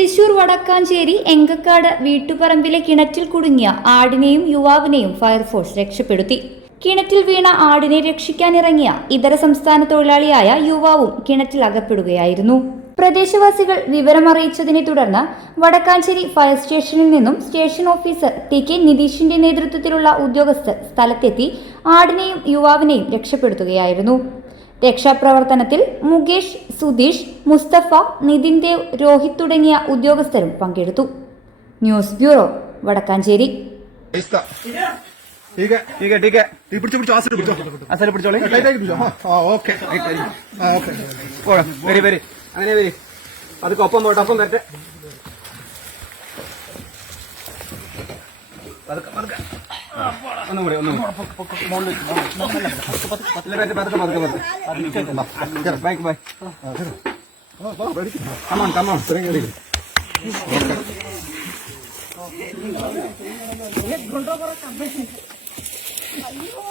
തൃശൂർ വടക്കാഞ്ചേരി എങ്കക്കാട് വീട്ടുപറമ്പിലെ കിണറ്റിൽ കുടുങ്ങിയ ആടിനെയും യുവാവിനെയും ഫയർഫോഴ്സ് രക്ഷപ്പെടുത്തി. കിണറ്റിൽ വീണ ആടിനെ രക്ഷിക്കാനിറങ്ങിയ ഇതര സംസ്ഥാന തൊഴിലാളിയായ യുവാവും കിണറ്റിൽ അകപ്പെടുകയായിരുന്നു. പ്രദേശവാസികൾ വിവരമറിയിച്ചതിനെ തുടർന്ന് വടക്കാഞ്ചേരി ഫയർ സ്റ്റേഷനിൽ നിന്നും സ്റ്റേഷൻ ഓഫീസർ ടി.കെ. നിതീഷിന്റെ നേതൃത്വത്തിലുള്ള ഉദ്യോഗസ്ഥർ സ്ഥലത്തെത്തി ആടിനെയും യുവാവിനെയും രക്ഷപ്പെടുത്തുകയായിരുന്നു. രക്ഷാപ്രവർത്തനത്തിൽ മുകേഷ്, സുധീഷ്, മുസ്തഫ, നിതിൻ ദേവ്, രോഹിത് തുടങ്ങിയ ഉദ്യോഗസ്ഥരും പങ്കെടുത്തു. News bureau, Vadakkanchery. അതൊപ്പം പോട്ടെ, ഒപ്പം വരട്ടെ. ഒന്നും കൂടി ബൈക്ക് ബൈ. Come on come on. അയ്യോ